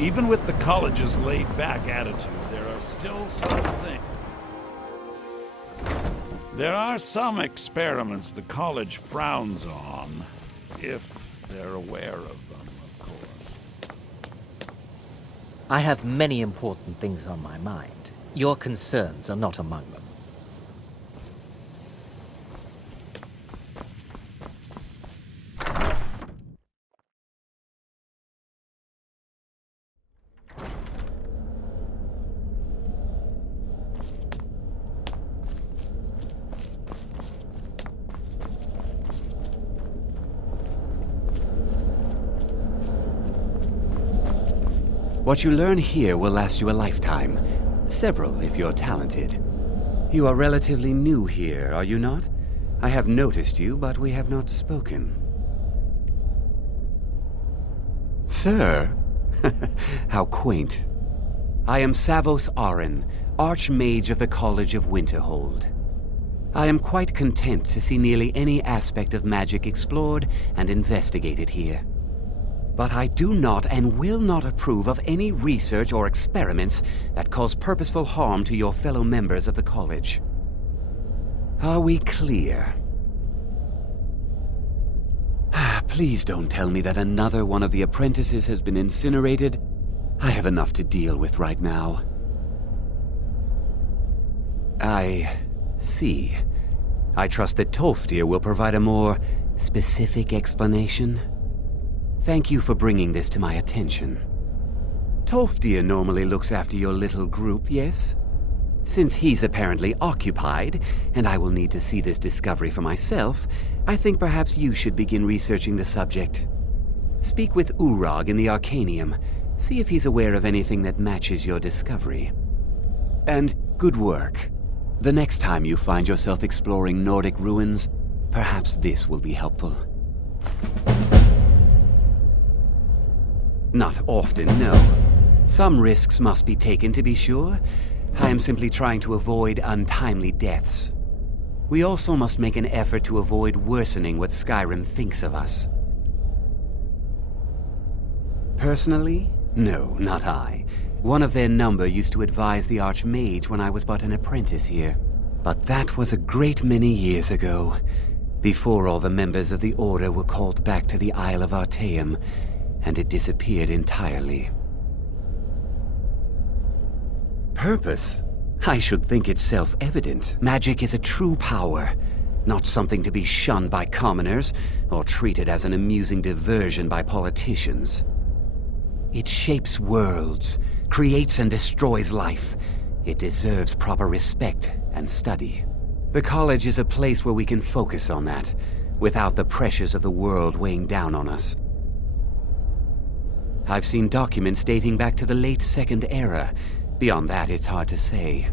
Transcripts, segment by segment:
Even with the college's laid-back attitude, there are still some things. There are some experiments the college frowns on, if they're aware of them, of course. I have many important things on my mind. Your concerns are not among them. What you learn here will last you a lifetime. Several, if you're talented. You are relatively new here, are you not? I have noticed you, but we have not spoken. Sir? How quaint. I am Savos Arin, Archmage of the College of Winterhold. I am quite content to see nearly any aspect of magic explored and investigated here. But I do not and will not approve of any research or experiments that cause purposeful harm to your fellow members of the college. Are we clear? Please don't tell me that another one of the apprentices has been incinerated. I have enough to deal with right now. I see. I trust that Tolfdir will provide a more specific explanation. Thank you for bringing this to my attention. Tolfdir normally looks after your little group, yes? Since he's apparently occupied, and I will need to see this discovery for myself, I think perhaps you should begin researching the subject. Speak with Urag in the Arcanium. See if he's aware of anything that matches your discovery. And good work. The next time you find yourself exploring Nordic ruins, perhaps this will be helpful. Not often, no. Some risks must be taken, to be sure. I am simply trying to avoid untimely deaths. We also must make an effort to avoid worsening what Skyrim thinks of us. Personally? No, not I. One of their number used to advise the Archmage when I was but an apprentice here. But that was a great many years ago, before all the members of the Order were called back to the Isle of Artaeum, and it disappeared entirely. Purpose? I should think it's self-evident. Magic is a true power, not something to be shunned by commoners, or treated as an amusing diversion by politicians. It shapes worlds, creates and destroys life. It deserves proper respect and study. The college is a place where we can focus on that, without the pressures of the world weighing down on us. I've seen documents dating back to the late Second Era. Beyond that, it's hard to say.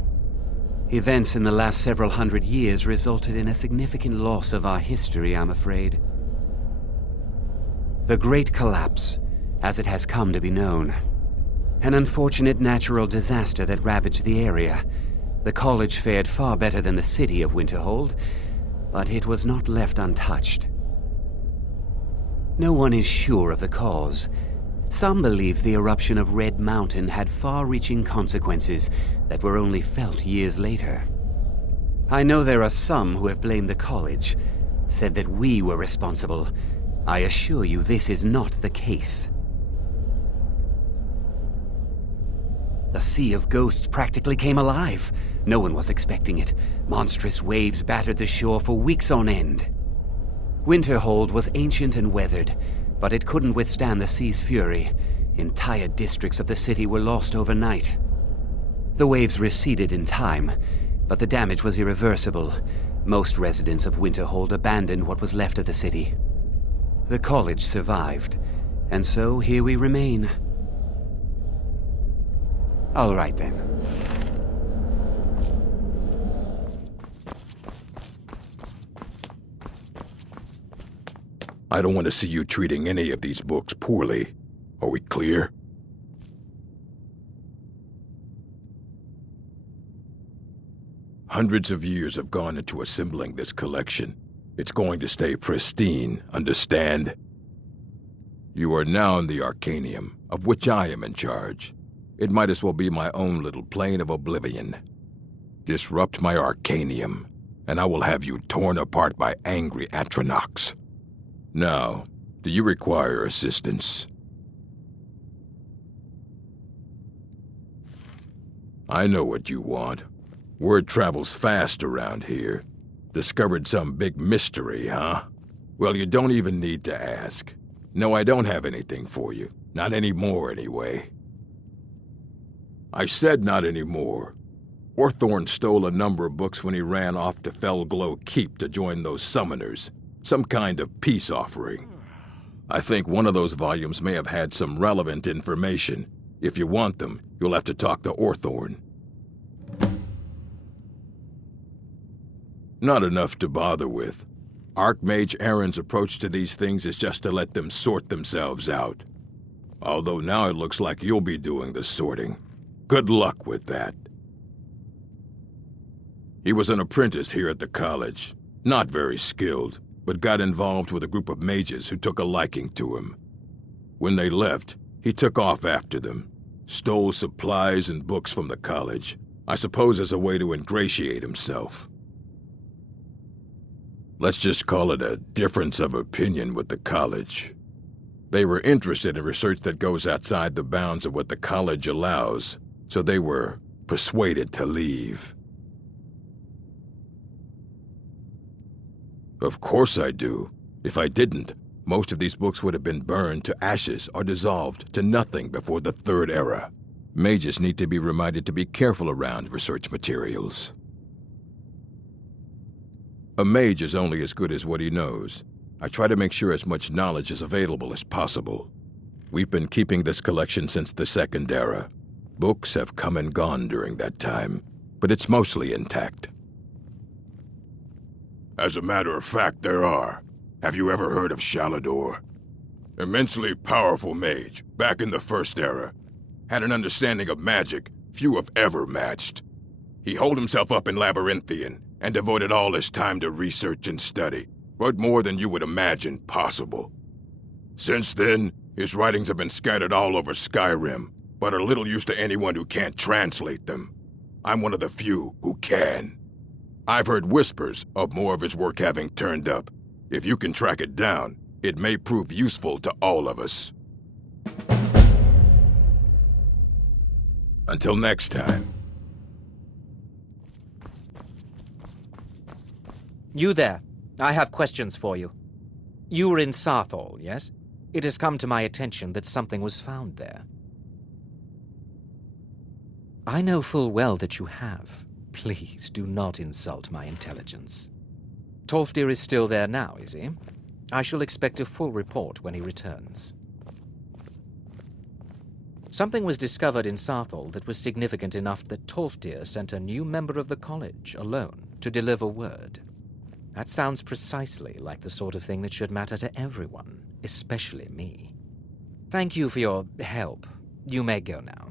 Events in the last several hundred years resulted in a significant loss of our history, I'm afraid. The Great Collapse, as it has come to be known. An unfortunate natural disaster that ravaged the area. The college fared far better than the city of Winterhold, but it was not left untouched. No one is sure of the cause. Some believe the eruption of Red Mountain had far-reaching consequences that were only felt years later. I know there are some who have blamed the college, said that we were responsible. I assure you this is not the case. The Sea of Ghosts practically came alive. No one was expecting it. Monstrous waves battered the shore for weeks on end. Winterhold was ancient and weathered, but it couldn't withstand the sea's fury. Entire districts of the city were lost overnight. The waves receded in time, but the damage was irreversible. Most residents of Winterhold abandoned what was left of the city. The college survived, and so here we remain. All right then. I don't want to see you treating any of these books poorly. Are we clear? Hundreds of years have gone into assembling this collection. It's going to stay pristine, understand? You are now in the Arcanium, of which I am in charge. It might as well be my own little plane of Oblivion. Disrupt my Arcanium, and I will have you torn apart by angry Atronachs. Now, do you require assistance? I know what you want. Word travels fast around here. Discovered some big mystery, huh? Well, you don't even need to ask. No, I don't have anything for you. Not anymore, anyway. I said not anymore. Orthorn stole a number of books when he ran off to Fellglow Keep to join those summoners. Some kind of peace offering. I think one of those volumes may have had some relevant information. If you want them, you'll have to talk to Orthorn. Not enough to bother with. Archmage Aaron's approach to these things is just to let them sort themselves out. Although now it looks like you'll be doing the sorting. Good luck with that. He was an apprentice here at the college. Not very skilled, but got involved with a group of mages who took a liking to him. When they left, he took off after them. Stole supplies and books from the college, I suppose as a way to ingratiate himself. Let's just call it a difference of opinion with the college. They were interested in research that goes outside the bounds of what the college allows, so they were persuaded to leave. Of course I do. If I didn't, most of these books would have been burned to ashes or dissolved to nothing before the Third Era. Mages need to be reminded to be careful around research materials. A mage is only as good as what he knows. I try to make sure as much knowledge is available as possible. We've been keeping this collection since the Second Era. Books have come and gone during that time, but it's mostly intact. As a matter of fact, there are. Have you ever heard of Shalador? Immensely powerful mage, back in the First Era. Had an understanding of magic few have ever matched. He holed himself up in Labyrinthian and devoted all his time to research and study, wrote more than you would imagine possible. Since then, his writings have been scattered all over Skyrim, but are little use to anyone who can't translate them. I'm one of the few who can. I've heard whispers of more of his work having turned up. If you can track it down, it may prove useful to all of us. Until next time. You there. I have questions for you. You were in Sarthal, yes? It has come to my attention that something was found there. I know full well that you have. Please do not insult my intelligence. Tolfdir is still there now, is he? I shall expect a full report when he returns. Something was discovered in Sarthal that was significant enough that Tolfdir sent a new member of the college alone to deliver word. That sounds precisely like the sort of thing that should matter to everyone, especially me. Thank you for your help. You may go now.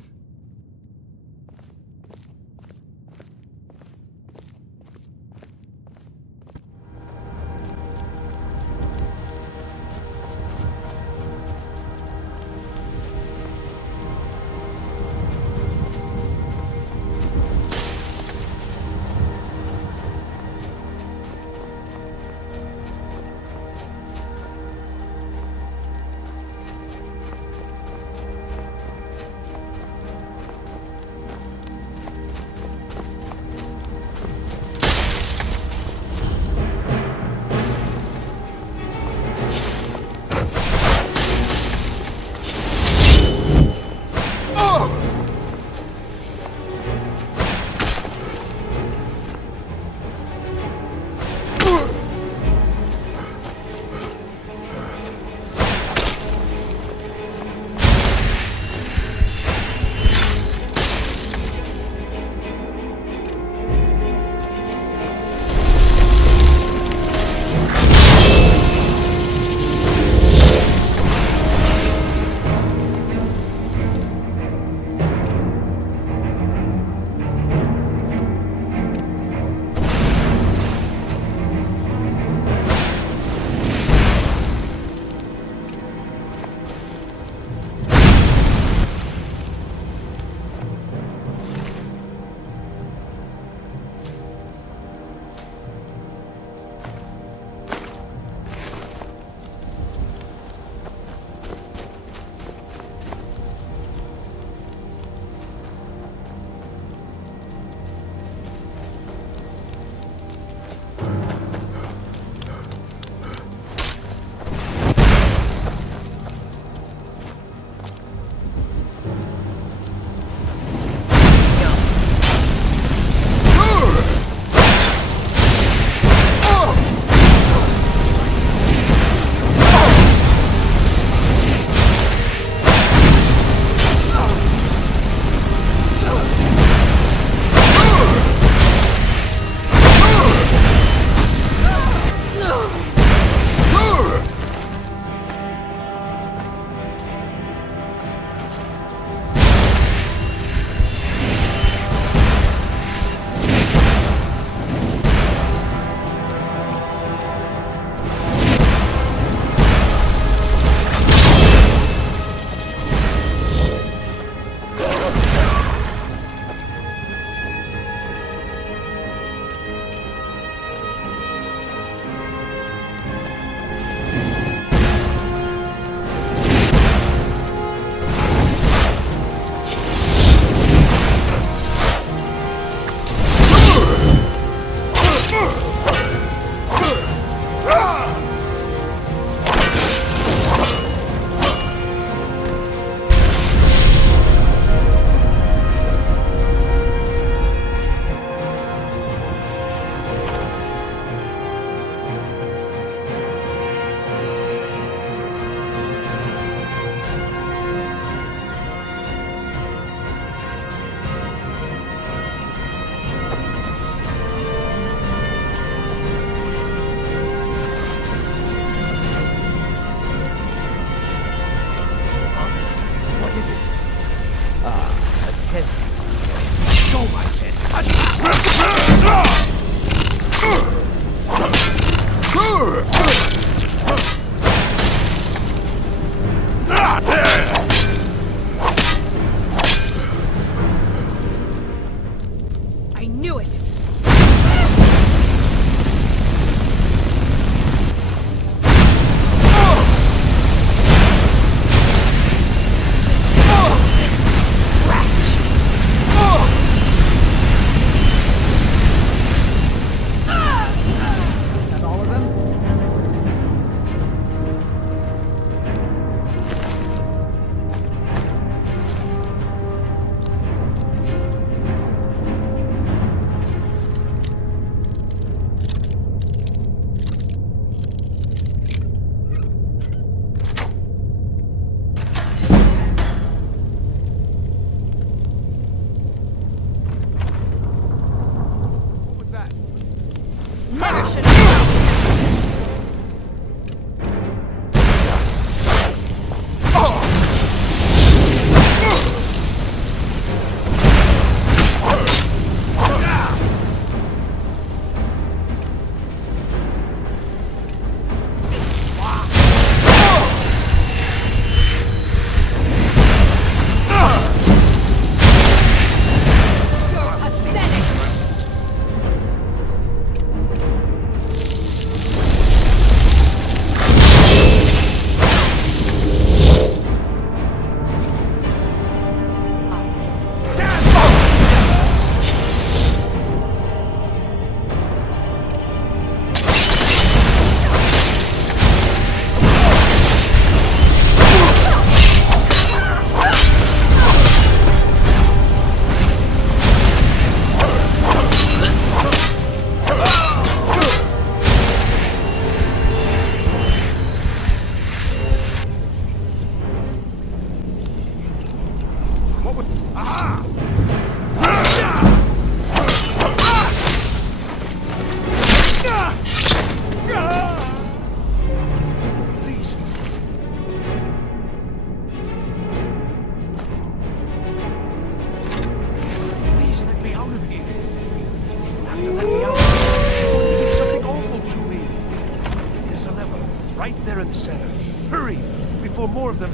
were more of them.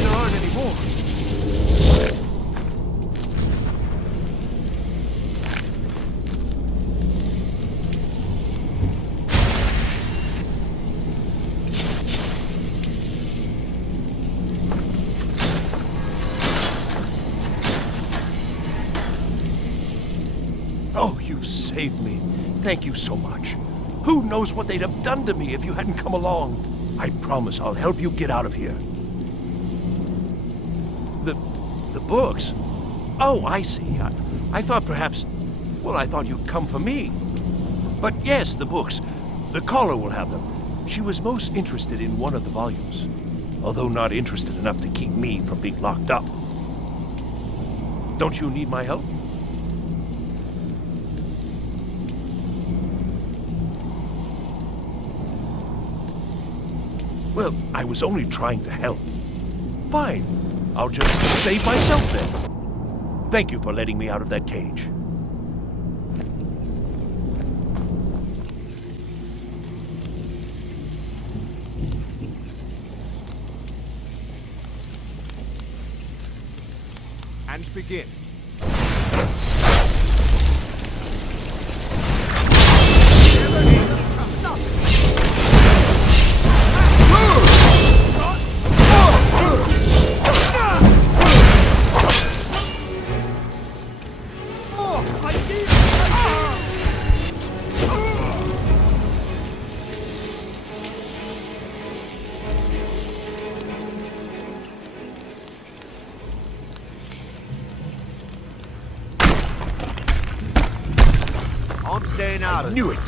There aren't any more. Oh, you've saved me. Thank you so much. Who knows what they'd have done to me if you hadn't come along? I promise I'll help you get out of here. The books? Oh, I see. I thought perhaps... Well, I thought you'd come for me. But yes, the books. The caller will have them. She was most interested in one of the volumes, although not interested enough to keep me from being locked up. Don't you need my help? Well, I was only trying to help. Fine. I'll just save myself then. Thank you for letting me out of that cage. And begin. I'm staying out of it. Knew it.